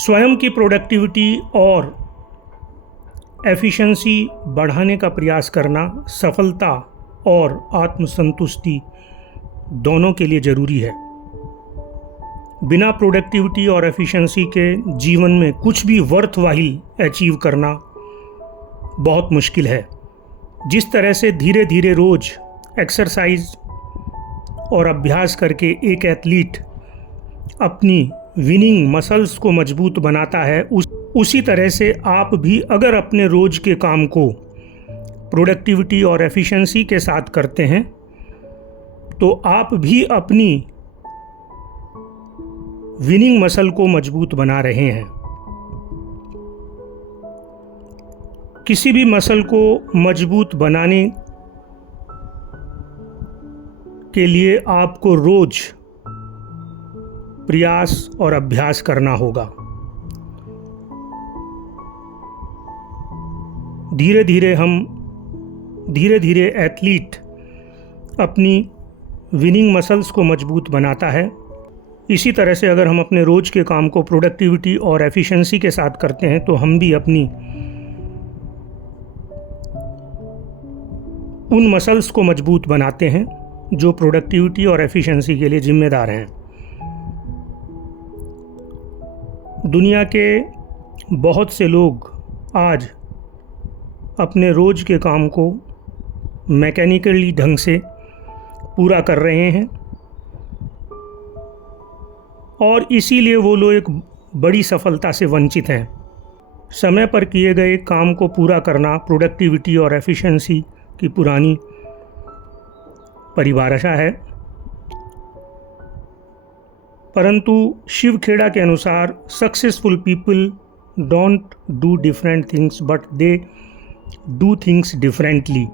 स्वयं की प्रोडक्टिविटी और एफिशिएंसी बढ़ाने का प्रयास करना सफलता और आत्मसंतुष्टि दोनों के लिए ज़रूरी है। बिना प्रोडक्टिविटी और एफिशिएंसी के जीवन में कुछ भी वर्थवाइल अचीव करना बहुत मुश्किल है। जिस तरह से धीरे धीरे रोज़ एक्सरसाइज और अभ्यास करके एक एथलीट अपनी विनिंग मसल्स को मजबूत बनाता है, उसी तरह से आप भी अगर अपने रोज़ के काम को प्रोडक्टिविटी और एफिशिएंसी के साथ करते हैं तो आप भी अपनी विनिंग मसल को मजबूत बना रहे हैं। किसी भी मसल को मजबूत बनाने के लिए आपको रोज प्रयास और अभ्यास करना होगा। धीरे धीरे एथलीट अपनी विनिंग मसल्स को मजबूत बनाता है। इसी तरह से अगर हम अपने रोज के काम को प्रोडक्टिविटी और एफिशिएंसी के साथ करते हैं तो हम भी अपनी उन मसल्स को मजबूत बनाते हैं जो प्रोडक्टिविटी और एफिशिएंसी के लिए जिम्मेदार हैं। दुनिया के बहुत से लोग आज अपने रोज़ के काम को मैकेनिकली ढंग से पूरा कर रहे हैं और इसीलिए वो लोग एक बड़ी सफलता से वंचित हैं। समय पर किए गए काम को पूरा करना प्रोडक्टिविटी और एफिशिएंसी की पुरानी परिभाषा है, परंतु शिव खेड़ा के अनुसार successful people don't do different things but they do things differently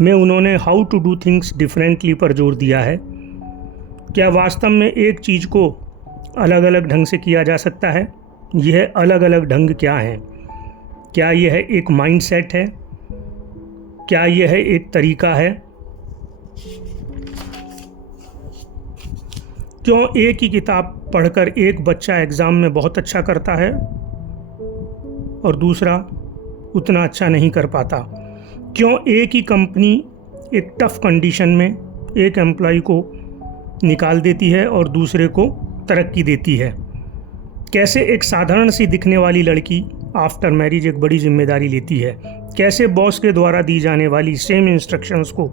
में उन्होंने how to do things differently पर जोर दिया है। क्या वास्तव में एक चीज़ को अलग अलग ढंग से किया जा सकता है? यह अलग अलग ढंग क्या हैं? क्या यह एक माइंडसेट है? क्या यह एक तरीका है? क्यों एक ही किताब पढ़कर एक बच्चा एग्ज़ाम में बहुत अच्छा करता है और दूसरा उतना अच्छा नहीं कर पाता? क्यों एक ही कंपनी एक टफ़ कंडीशन में एक एम्प्लॉय को निकाल देती है और दूसरे को तरक्की देती है? कैसे एक साधारण सी दिखने वाली लड़की आफ्टर मैरिज एक बड़ी जिम्मेदारी लेती है? कैसे बॉस के द्वारा दी जाने वाली सेम इंस्ट्रक्शंस को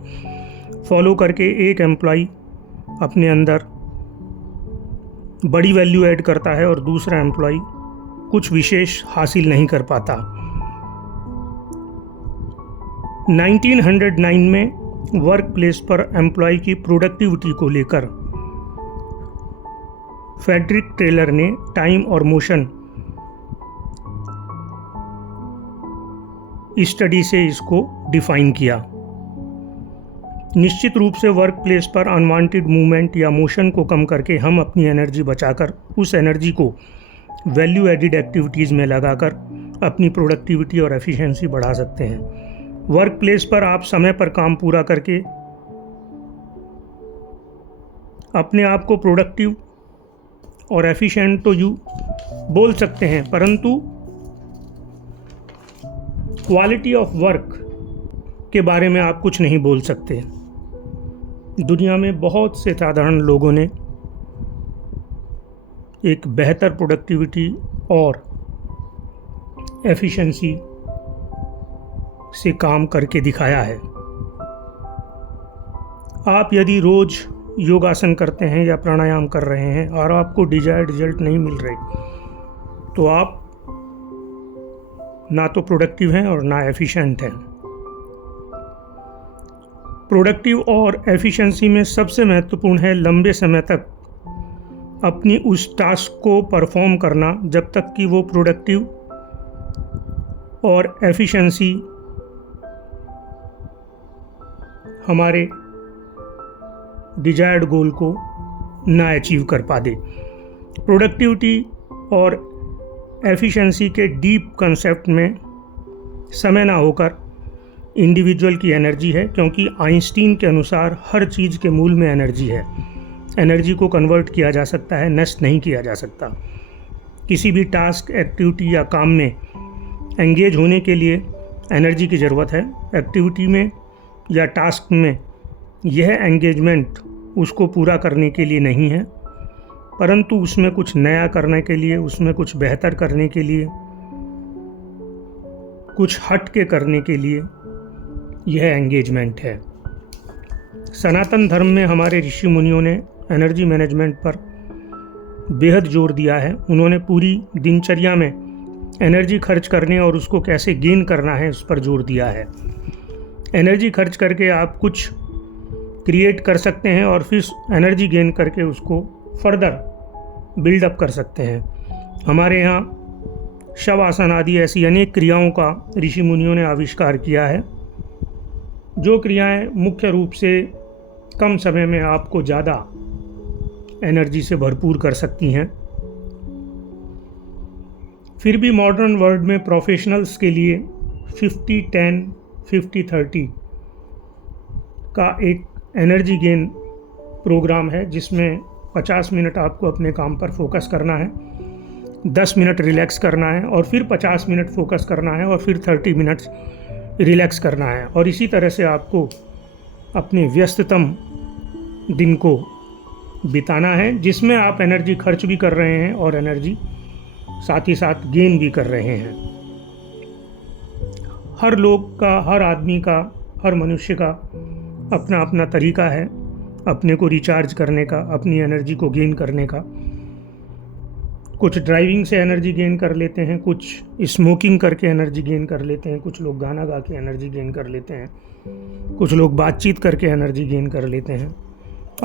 फॉलो करके एक एम्प्लॉय अपने अंदर बड़ी वैल्यू ऐड करता है और दूसरा एम्प्लॉय कुछ विशेष हासिल नहीं कर पाता? 1909 में वर्क प्लेस पर एम्प्लॉय की प्रोडक्टिविटी को लेकर फ्रेडरिक टेलर ने टाइम और मोशन स्टडी से इसको डिफाइन किया। निश्चित रूप से वर्क प्लेस पर अनवांटेड मूवमेंट या मोशन को कम करके हम अपनी एनर्जी बचाकर उस एनर्जी को वैल्यू एडिड एक्टिविटीज़ में लगाकर अपनी प्रोडक्टिविटी और एफिशिएंसी बढ़ा सकते हैं। वर्क प्लेस पर आप समय पर काम पूरा करके अपने आप को प्रोडक्टिव और एफिशिएंट तो यू बोल सकते हैं, परंतु क्वालिटी ऑफ वर्क के बारे में आप कुछ नहीं बोल सकते। दुनिया में बहुत से साधारण लोगों ने एक बेहतर प्रोडक्टिविटी और एफिशिएंसी से काम करके दिखाया है। आप यदि रोज योगासन करते हैं या प्राणायाम कर रहे हैं और आपको डिजायर्ड रिजल्ट नहीं मिल रहे तो आप ना तो प्रोडक्टिव हैं और ना एफिशिएंट हैं। प्रोडक्टिव और एफिशिएंसी में सबसे महत्वपूर्ण है लंबे समय तक अपनी उस टास्क को परफॉर्म करना जब तक कि वो प्रोडक्टिव और एफिशिएंसी हमारे डिजायर्ड गोल को ना अचीव कर पा दे। प्रोडक्टिविटी और एफिशिएंसी के डीप कंसेप्ट में समय ना होकर इंडिविजुअल की एनर्जी है, क्योंकि आइंस्टीन के अनुसार हर चीज़ के मूल में एनर्जी है। एनर्जी को कन्वर्ट किया जा सकता है, नष्ट नहीं किया जा सकता। किसी भी टास्क, एक्टिविटी या काम में एंगेज होने के लिए एनर्जी की ज़रूरत है। एक्टिविटी में या टास्क में यह एंगेजमेंट उसको पूरा करने के लिए नहीं है, परंतु उसमें कुछ नया करने के लिए, उसमें कुछ बेहतर करने के लिए, कुछ हट के करने के लिए यह एंगेजमेंट है। सनातन धर्म में हमारे ऋषि मुनियों ने एनर्जी मैनेजमेंट पर बेहद जोर दिया है। उन्होंने पूरी दिनचर्या में एनर्जी खर्च करने और उसको कैसे गेन करना है उस पर जोर दिया है। एनर्जी खर्च करके आप कुछ क्रिएट कर सकते हैं और फिर एनर्जी गेन करके उसको फर्दर बिल्डअप कर सकते हैं। हमारे यहाँ शवासन आदि ऐसी अनेक क्रियाओं का ऋषि मुनियों ने आविष्कार किया है, जो क्रियाएं मुख्य रूप से कम समय में आपको ज़्यादा एनर्जी से भरपूर कर सकती हैं। फिर भी मॉडर्न वर्ल्ड में प्रोफेशनल्स के लिए 50-10 50-30 का एक एनर्जी गेन प्रोग्राम है, जिसमें 50 मिनट आपको अपने काम पर फोकस करना है, 10 मिनट रिलैक्स करना है और फिर 50 मिनट फोकस करना है और फिर 30 मिनट्स रिलैक्स करना है। और इसी तरह से आपको अपने व्यस्ततम दिन को बिताना है, जिसमें आप एनर्जी खर्च भी कर रहे हैं और एनर्जी साथ ही साथ गेन भी कर रहे हैं। हर लोग का, हर आदमी का, हर मनुष्य का अपना अपना तरीका है अपने को रिचार्ज करने का, अपनी एनर्जी को गेन करने का। कुछ ड्राइविंग से एनर्जी गेन कर लेते हैं, कुछ स्मोकिंग करके एनर्जी गेन कर लेते हैं, कुछ लोग गाना गा के एनर्जी गेन कर लेते हैं, कुछ लोग बातचीत करके एनर्जी गेन कर लेते हैं।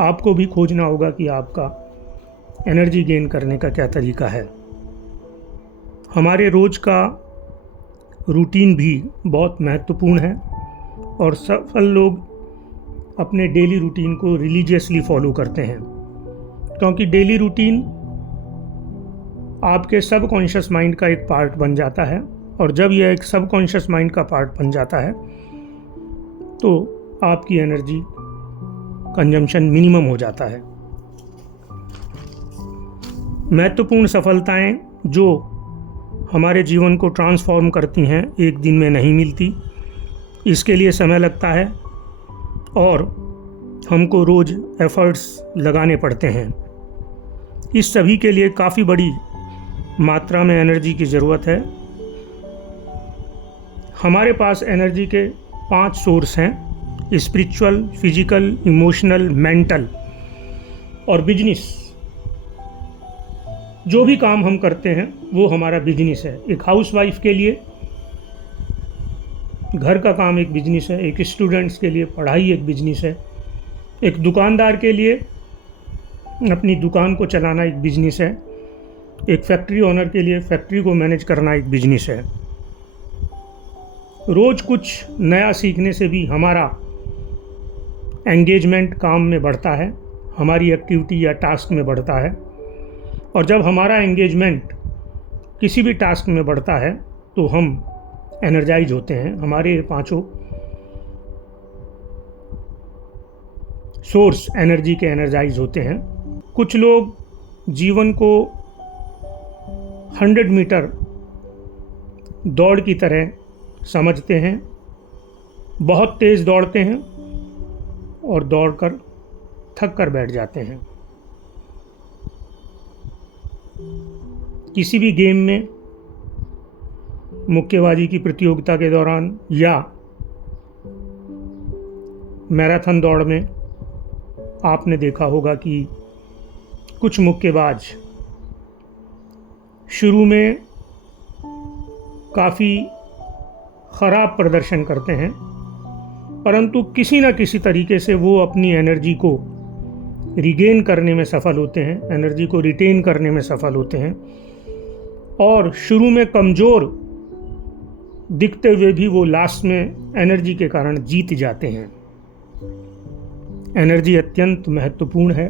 आपको भी खोजना होगा कि आपका एनर्जी गेन करने का क्या तरीका है। हमारे रोज़ का रूटीन भी बहुत महत्वपूर्ण है और सफल लोग अपने डेली रूटीन को रिलीजियसली फॉलो करते हैं, क्योंकि डेली रूटीन आपके सबकॉन्शियस माइंड का एक पार्ट बन जाता है, और जब यह एक सबकॉन्शियस माइंड का पार्ट बन जाता है तो आपकी एनर्जी कंजम्पशन मिनिमम हो जाता है। महत्वपूर्ण सफलताएं जो हमारे जीवन को ट्रांसफॉर्म करती हैं एक दिन में नहीं मिलती, इसके लिए समय लगता है और हमको रोज़ एफर्ट्स लगाने पड़ते हैं। इस सभी के लिए काफ़ी बड़ी मात्रा में एनर्जी की ज़रूरत है। हमारे पास एनर्जी के 5 सोर्स हैं: स्पिरिचुअल, फिजिकल, इमोशनल, मेंटल और बिजनेस। जो भी काम हम करते हैं वो हमारा बिजनेस है। एक हाउसवाइफ के लिए घर का काम एक बिजनेस है, एक स्टूडेंट्स के लिए पढ़ाई एक बिजनेस है, एक दुकानदार के लिए अपनी दुकान को चलाना एक बिजनेस है, एक फैक्ट्री ओनर के लिए फैक्ट्री को मैनेज करना एक बिजनेस है। रोज़ कुछ नया सीखने से भी हमारा एंगेजमेंट काम में बढ़ता है, हमारी एक्टिविटी या टास्क में बढ़ता है। और जब हमारा एंगेजमेंट किसी भी टास्क में बढ़ता है तो हम एनर्जाइज होते हैं। हमारे 5 सोर्स एनर्जी के एनर्जाइज होते हैं। कुछ लोग जीवन को 100 मीटर दौड़ की तरह समझते हैं, बहुत तेज़ दौड़ते हैं और दौड़कर थक कर बैठ जाते हैं। किसी भी गेम में, मुक्केबाजी की प्रतियोगिता के दौरान या मैराथन दौड़ में आपने देखा होगा कि कुछ मुक्केबाज शुरू में काफ़ी ख़राब प्रदर्शन करते हैं, परंतु किसी न किसी तरीके से वो अपनी एनर्जी को रिगेन करने में सफल होते हैं, एनर्जी को रिटेन करने में सफल होते हैं और शुरू में कमज़ोर दिखते हुए भी वो लास्ट में एनर्जी के कारण जीत जाते हैं। एनर्जी अत्यंत महत्वपूर्ण है।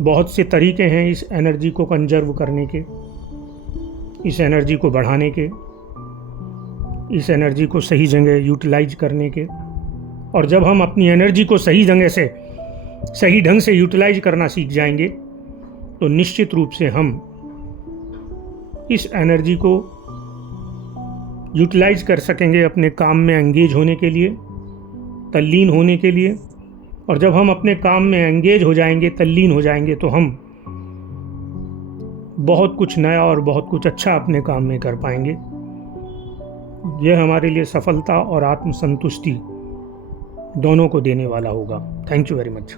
बहुत से तरीके हैं इस एनर्जी को कंजर्व करने के, इस एनर्जी को बढ़ाने के, इस एनर्जी को सही जगह यूटिलाइज करने के। और जब हम अपनी एनर्जी को सही जगह से, सही ढंग से यूटिलाइज करना सीख जाएंगे तो निश्चित रूप से हम इस एनर्जी को यूटिलाइज कर सकेंगे अपने काम में एंगेज होने के लिए, तल्लीन होने के लिए। और जब हम अपने काम में एंगेज हो जाएंगे, तल्लीन हो जाएंगे, तो हम बहुत कुछ नया और बहुत कुछ अच्छा अपने काम में कर पाएंगे। यह हमारे लिए सफलता और आत्मसंतुष्टि दोनों को देने वाला होगा। Thank you very much.